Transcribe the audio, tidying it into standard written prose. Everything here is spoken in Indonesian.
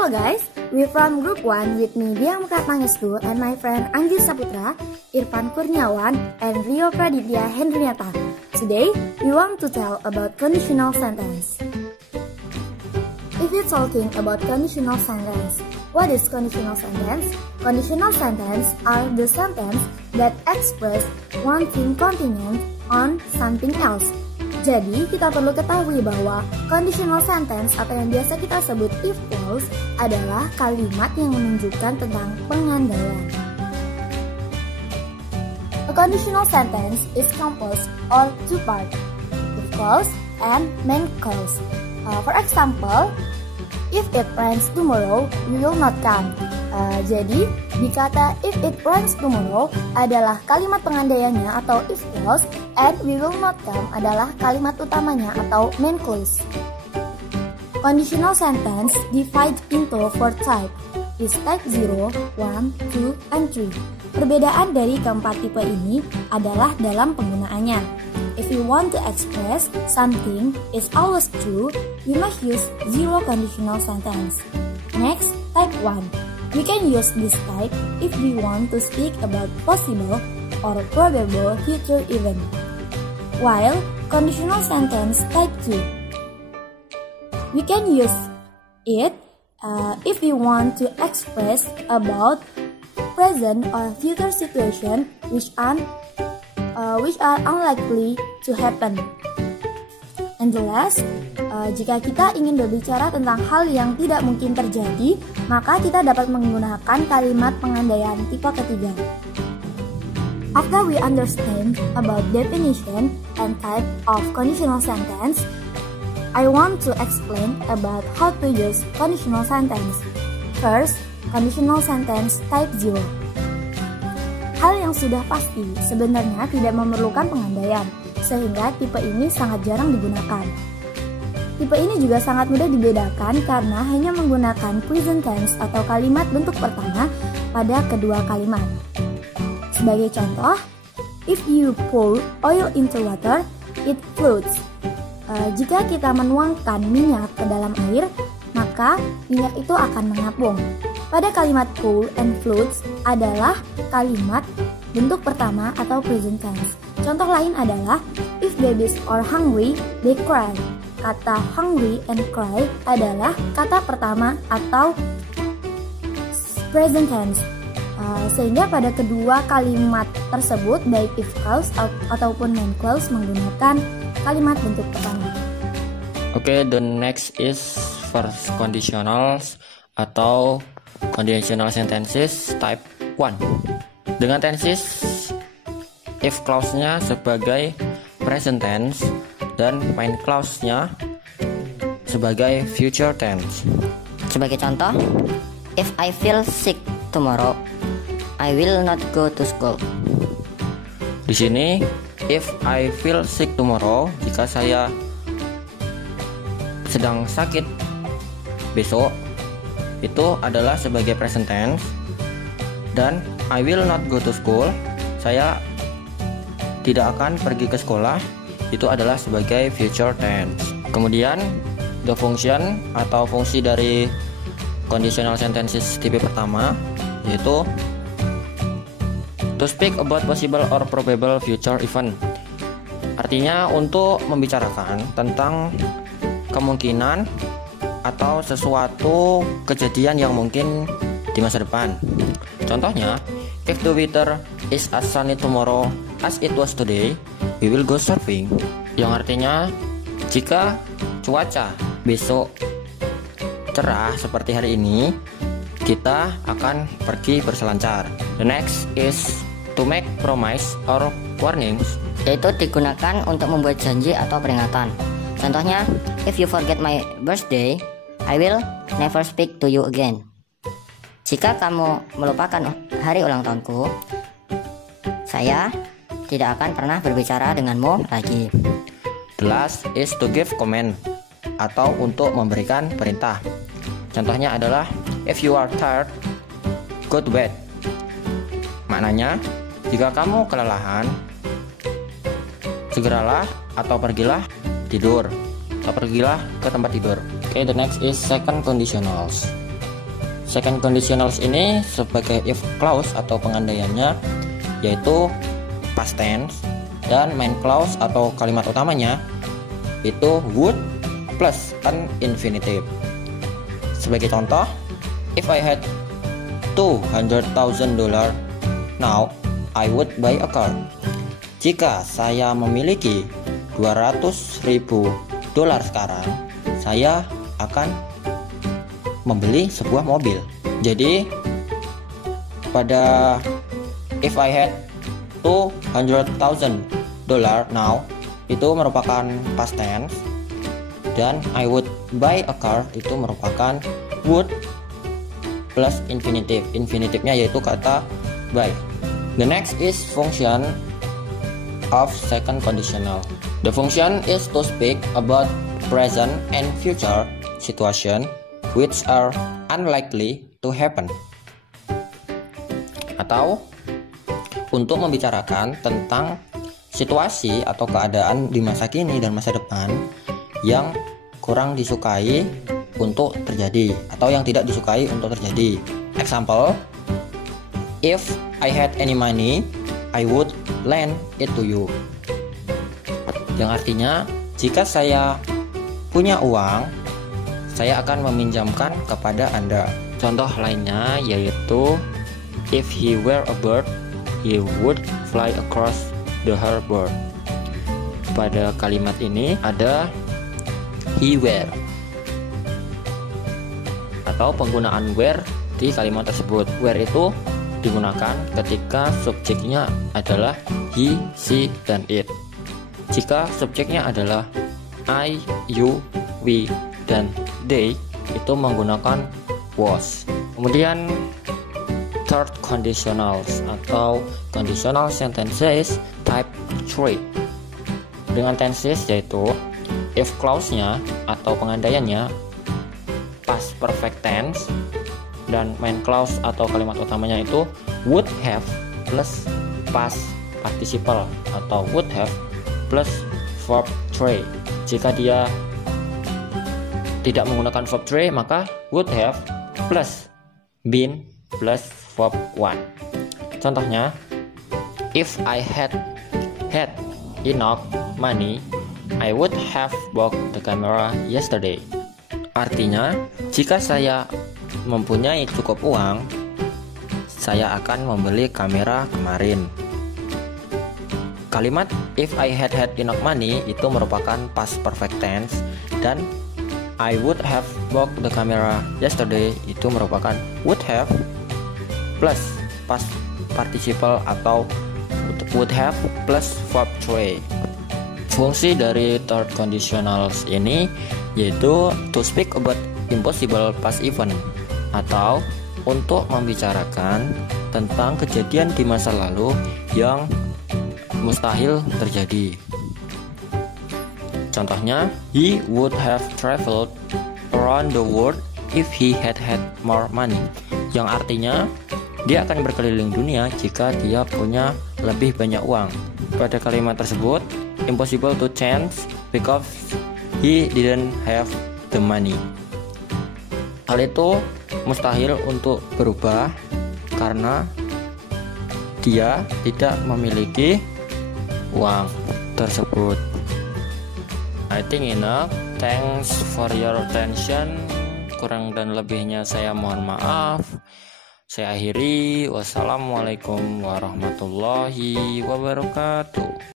Hello guys, we from group 1 with me Dia Mukat Mangestu and my friend Anggi Saputra, Irfan Kurniawan, and Rio Praditya Hendriata. Today, we want to tell about conditional sentence. If you're talking about conditional sentence, what is conditional sentence? Conditional sentence are the sentence that express one thing contingent on something else. Jadi, kita perlu ketahui bahwa conditional sentence atau yang biasa kita sebut if clause adalah kalimat yang menunjukkan tentang pengandaian. A conditional sentence is composed of two parts, if clause and main clause. For example, if it rains tomorrow, you will not come. Jadi, di kata if it rains tomorrow adalah kalimat pengandaiannya atau if clause, and we will not come adalah kalimat utamanya atau main clause. Conditional sentence divided into four types, is type 0, 1, 2, and 3. Perbedaan dari keempat tipe ini adalah dalam penggunaannya. If you want to express something is always true, you must use zero conditional sentence. Next, type 1. We can use this type if we want to speak about possible or probable future event. While conditional sentence type 2, we can use it if we want to express about present or future situation which are unlikely to happen. And the last, jika kita ingin berbicara tentang hal yang tidak mungkin terjadi, maka kita dapat menggunakan kalimat pengandaian tipe ketiga. After we understand about definition and type of conditional sentence, I want to explain about how to use conditional sentence. First, conditional sentence type 0. Hal yang sudah pasti sebenarnya tidak memerlukan pengandaian, sehingga tipe ini sangat jarang digunakan. Tipe ini juga sangat mudah dibedakan karena hanya menggunakan present tense atau kalimat bentuk pertama pada kedua kalimat. Sebagai contoh, if you pour oil into water, it floats. Jika kita menuangkan minyak ke dalam air, maka minyak itu akan mengapung. Pada kalimat pour and floats adalah kalimat bentuk pertama atau present tense. Contoh lain adalah if babies are hungry, they cry. Kata hungry and cry adalah kata pertama atau present tense. Sehingga pada kedua kalimat tersebut baik if clause ataupun main clause menggunakan kalimat bentuk pertama. Okay, the next is first conditionals atau conditional sentences type 1. Dengan tenses if clause-nya sebagai present tense dan main clause-nya sebagai future tense. Sebagai contoh, if I feel sick tomorrow, I will not go to school. Di sini, if I feel sick tomorrow, jika saya sedang sakit besok, itu adalah sebagai present tense. Dan I will not go to school, saya tidak akan pergi ke sekolah, itu adalah sebagai future tense. Kemudian the function atau fungsi dari conditional sentences tipe pertama yaitu to speak about possible or probable future event. Artinya untuk membicarakan tentang kemungkinan atau sesuatu kejadian yang mungkin di masa depan. Contohnya, if the weather is as sunny tomorrow as it was today, we will go surfing. Yang artinya, jika cuaca besok cerah seperti hari ini, kita akan pergi berselancar. The next is to make promise or warnings, Yaitu digunakan untuk membuat janji atau peringatan. Contohnya, if you forget my birthday, I will never speak to you again. Jika kamu melupakan hari ulang tahunku, saya tidak akan pernah berbicara denganmu lagi. The last is to give command atau untuk memberikan perintah. Contohnya adalah if you are tired, go to bed. Maknanya, jika kamu kelelahan, segeralah atau pergilah tidur atau pergilah ke tempat tidur. Okay, the next is second conditionals. second conditionals ini sebagai if clause atau pengandaiannya yaitu past tense, dan main clause atau kalimat utamanya itu would plus an infinitive. Sebagai contoh, if I had $200,000 now, I would buy a car. Jika saya memiliki $200,000 sekarang, saya akan membeli sebuah mobil. Jadi pada if I had $200,000 now itu merupakan past tense, dan I would buy a car itu merupakan would plus infinitive. Infinitive-nya yaitu kata buy. The next is function of second conditional. The function is to speak about present and future situation which are unlikely to happen, atau untuk membicarakan tentang situasi atau keadaan di masa kini dan masa depan yang kurang disukai untuk terjadi atau yang tidak disukai untuk terjadi. Example, if I had any money, I would lend it to you. Yang artinya, jika saya punya uang, saya akan meminjamkan kepada Anda. Contoh lainnya yaitu if he were a bird, he would fly across the harbor. Pada kalimat ini ada he were atau penggunaan were di kalimat tersebut. Were itu digunakan ketika subjeknya adalah he, she, dan it. Jika subjeknya adalah I, you, we, dan they, itu menggunakan was. Kemudian third conditionals atau conditional sentences type 3 dengan tenses yaitu if clause-nya atau pengandaiannya past perfect tense, dan main clause atau kalimat utamanya itu would have plus past participle atau would have plus verb 3. Jika dia tidak menggunakan verb 3, maka would have plus been plus verb 1. Contohnya, if I had enough money, I would have bought the camera yesterday. Artinya, jika saya mempunyai cukup uang, saya akan membeli kamera kemarin. Kalimat if I had enough money itu merupakan past perfect tense, dan I would have bought the camera yesterday itu merupakan would have plus past participle atau would have plus verb 3. Fungsi dari third conditionals ini yaitu to speak about impossible past event atau untuk membicarakan tentang kejadian di masa lalu yang mustahil terjadi. Contohnya, he would have traveled around the world if he had more money. Yang artinya, dia akan berkeliling dunia jika dia punya lebih banyak uang. Pada kalimat tersebut, impossible to change because he didn't have the money. Hal itu mustahil untuk berubah karena dia tidak memiliki uang tersebut. I think enough. Thanks for your attention. Kurang dan lebihnya saya mohon maaf. Saya akhiri. Wassalamualaikum warahmatullahi wabarakatuh.